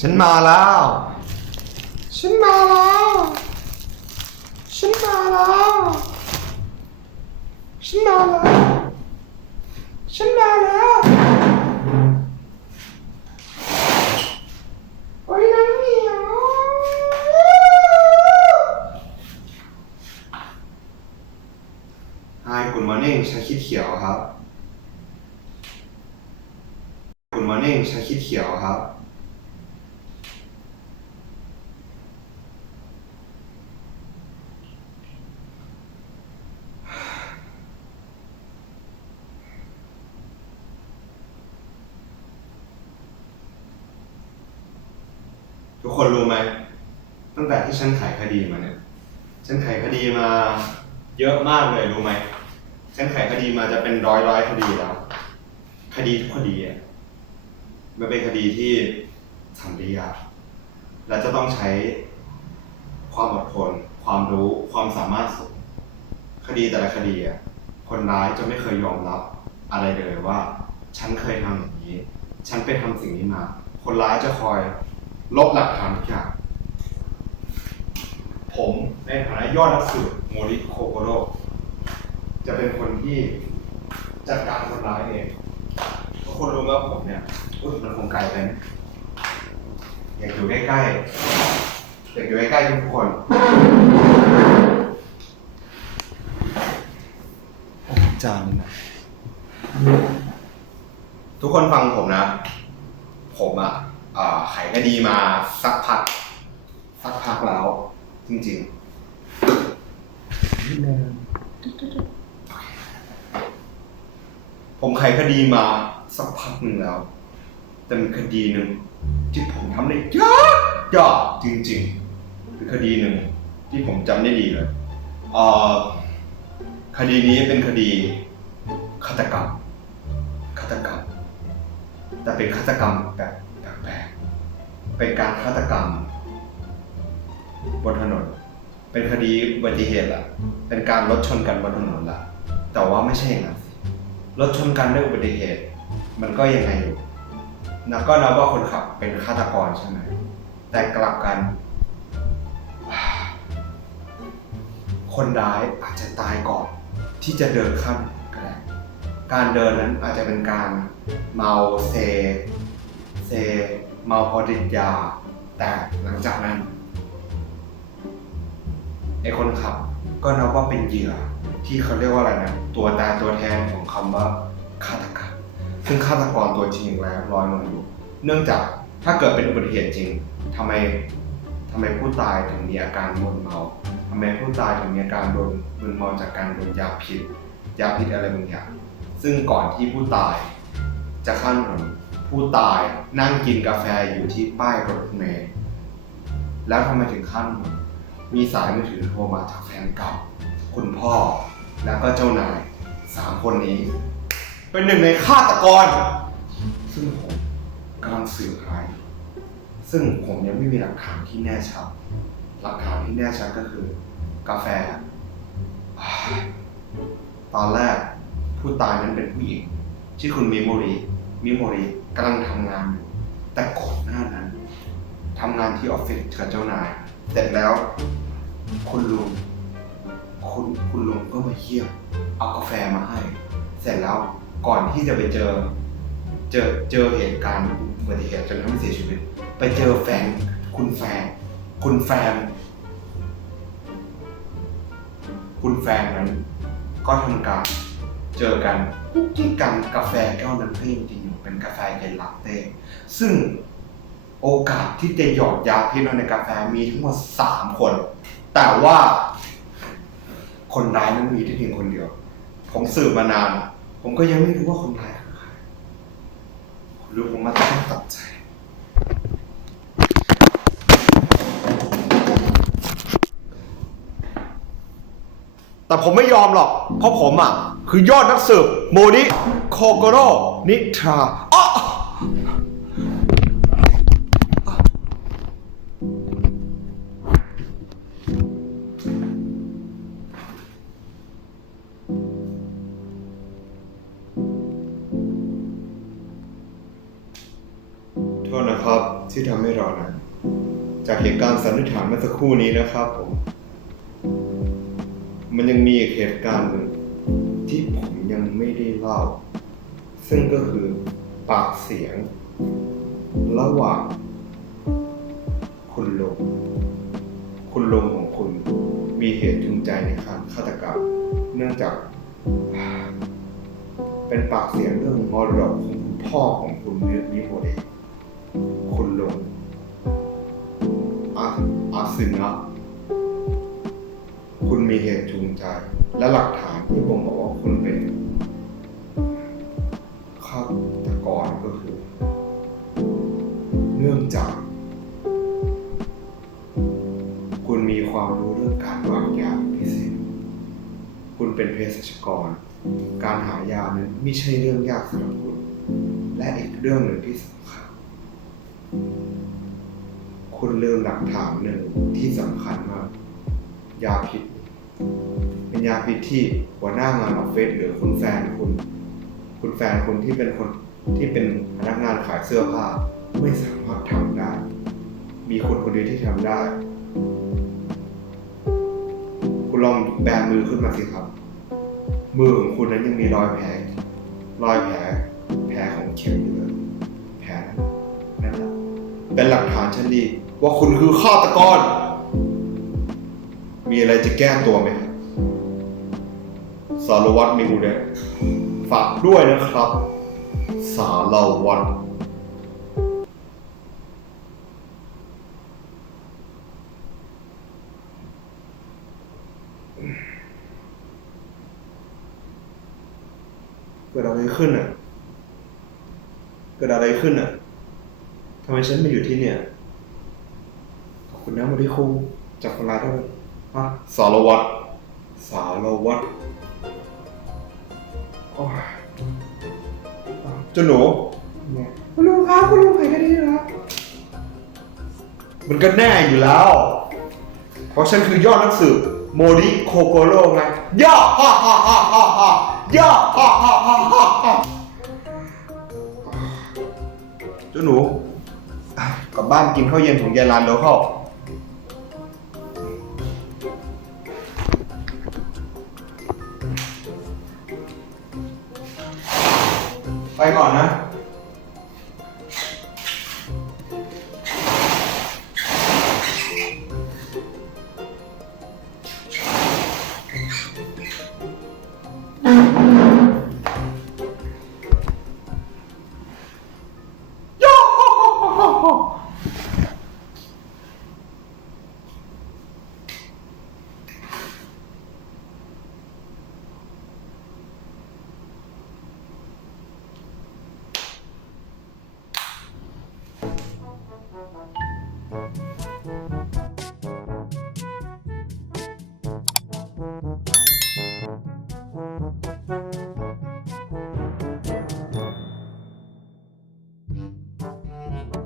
ฉันมาแล้ว ฉันมาแล้ว ฉันมาแล้ว ฉันมาแล้ว ฉันมาแล้วโอ้ยน้ำเหนียว Hi Good morning ชาคิดเขียวครับ Good morning ชาคิดเขียวครับ ทุกคนรู้ไหม ตั้งแต่ที่ฉันไขคดีมาเนี่ย ฉันไขคดีมาเยอะมากเลยรู้ไหม ฉันไขคดีมาจะเป็นร้อยร้อยคดีแล้ว คดีทุกคดีอะ มันเป็นคดีที่ทำได้ยากและจะต้องใช้ความอดทน ความรู้ ความสามารถสูง คดีแต่ละคดีอะ คนร้ายจะไม่เคยยอมรับอะไรเลยว่า ฉันเคยทำอย่างนี้ ฉันไปทำสิ่งนี้มา คนร้ายจะคอย ลบหลักฐานทุกอย่างผมในฐานะยอดนักสืบโมริโคโกโรจะเป็นคนที่จัดการคนร้ายเองทุกคนรู้ว่าผมเนี่ยอุ๊ยมันคงไกลไปนะอยากอยู่ใกล้ๆอยากอยู่ใกล้ๆทุกคน จานนะทุกคนฟังผมนะ ผมอะอ่า ไขคดีมาสักพัก สักพักแล้ว จริงๆ ผมไขคดีมาสักพักหนึ่งแล้ว แต่มีคดีหนึ่งที่ผมทำได้ยากยากจริงๆคือคดีหนึ่งที่ผมจำได้ดีเลยเอ่อคดีนี้เป็นคดีฆาตกรรมฆาตกรรมแต่เป็นฆาตกรรมแบบแปลกๆ เป็นการฆาตกรรม บนถนน เป็นคดีอุบัติเหตุละเป็นการรถชนกันบนถนนละแต่ว่าไม่ใช่อย่างนั้นสิรถชนกันด้วยอุบัติเหตุ มันก็ยังไงอยู่นับก็นับว่าคนขับเป็นฆาตกรใช่ไหมแต่กลับกัน คนร้ายอาจจะตายก่อน ที่จะเดินข้ามก็ได้การเดินนั้นอาจจะเป็นการเมาเซ เซ เมาพอดิดยา แต่หลังจากนั้นไอคนขับ ก็นับว่าเป็นเหยื่อที่เขาเรียกว่าอะไรนะตัวตายตัวแทนของคำว่าฆาตกรรมซึ่งฆาตกรตัวจริงแล้วลอยนวลอยู่ เนื่องจากถ้าเกิดเป็นอุบัติเหตุจริงทำไมทำไมผู้ตายถึงมีอาการมึนเมาทำไมผู้ตายถึงมีอาการโดนมึนเมาจากการโดนยาพิษยาพิษอะไรบางอย่างซึ่งก่อนที่ผู้ตาย จะข้ามถนนผู้ตายนั่งกินกาแฟอยู่ที่ป้ายรถเมล์แล้วทำไมถึงข้ามถนนมีสายมือถือโทรมาจากแฟนเก่าคุณพ่อแล้วก็เจ้านายสามคนนี้ เป็นหนึ่งในฆาตกร ซึ่งผมกำลังสืบหาอยู่ซึ่งผมยังไม่มีหลักฐานที่แน่ชัด หลักฐานที่แน่ชัดก็คือ กาแฟ ตอนแรกผู้ตายนั้นเป็นผู้หญิงชื่อคุณมิโมริ มิโมริกำลังทำงานอยู่แต่ก่อนหน้านั้นทำงานที่ออฟฟิศกับเจ้านายเสร็จแล้ว คุณลุงคุณคุณลุงก็มาเยี่ยมเอากาแฟมาให้ เสร็จแล้วก่อนที่จะไปเจอ เจอเจอเหตุการณ์อุบัติเหตุจนทำให้เสียชีวิต ไปเจอแฟนคุณแฟนคุณแฟนคุณแฟนนั้นก็ทำการ เจอกันกุ๊กกิ๊กกันกาแฟแก้วนั้นก็ยังกินอยู่เป็นกาแฟเย็นลาเต้ซึ่งโอกาสที่จะหยอดยาพิษลงในกาแฟมีทั้งหมดสามคน แต่ว่าคนร้ายนั้นมีที่เพียงคนเดียว ผมสืบมานาน ผมก็ยังไม่รู้ว่าคนร้ายคือใครหรือผมมาต้องตัดใจแต่ผมไม่ยอมหรอก เพราะผมอะ คือยอดนักสืบโมริโคโกโรนิทราอ๊ะโทษนะครับที่ทำให้รอนานจากเหตุการณ์สันนิษฐานเมื่อสักครู่นี้นะครับผม มันยังมีอีกเหตุการณ์หนึ่ง ที่ผมยังไม่ได้เล่า ซึ่งก็คือปากเสียง ระหว่างคุณลุงคุณลุงของคุณมีเหตุจูงใจในการฆาตกรรม เนื่องจาก เป็นปากเสียงเรื่องมรดกของคุณพ่อของคุณนิโมเดคุณลุงอาอาซึนะ คุณมีเหตุจูงใจ และหลักฐานที่ผมบอกว่าคุณเป็นฆาตกรก็คือ เนื่องจาก คุณมีความรู้เรื่องการวางยาพิเศษ คุณเป็นเภสัชกร การหายานั้นไม่ใช่เรื่องยากสำหรับคุณ และอีกเรื่องหนึ่งที่สำคัญ คุณลืมหลักฐานหนึ่งที่สำคัญมาก ยาพิษ เป็นยาพิษที่หัวหน้างานออฟฟิศหรือคุณแฟนคุณ คุณแฟนคุณที่เป็นคนที่เป็นพนักงานขายเสื้อผ้าไม่สามารถทำได้ มีคนคนเดียวที่ทำได้ คุณลองแบมือขึ้นมาสิครับ มือของคุณนั้นยังมีรอยแผลรอยแผลแผลของเข็มอยู่เลยแผลนั้นนั่นแหละเป็นหลักฐานชั้นดี ว่าคุณคือฆาตกร มีอะไรจะแก้ตัวไหมครับ สารวัตรมิวเดะฝากด้วยนะครับ สารวัตรเกิดอะไรขึ้นอะ เกิดอะไรขึ้นอะทำไมฉันมาอยู่ที่เนี่ย ขอบคุณนะมาที่ครูจับคนร้ายได้ไหมฮะสารวัตรสารวัตร โอ้ยเจ้าหนูคุณลุงครับคุณลุงใครก็ได้ครับมันก็แน่อยู่แล้ว เพราะฉันคือยอดนักสืบโมริโคโกโร่ไงย่าฮ่าฮ่าฮ่าฮ่าฮ่าย่าฮ่าฮ่าฮ่าฮ่าฮ่าเจ้าหนูอะกลับบ้านกินข้าวเย็นของยายรานแล้วเข้า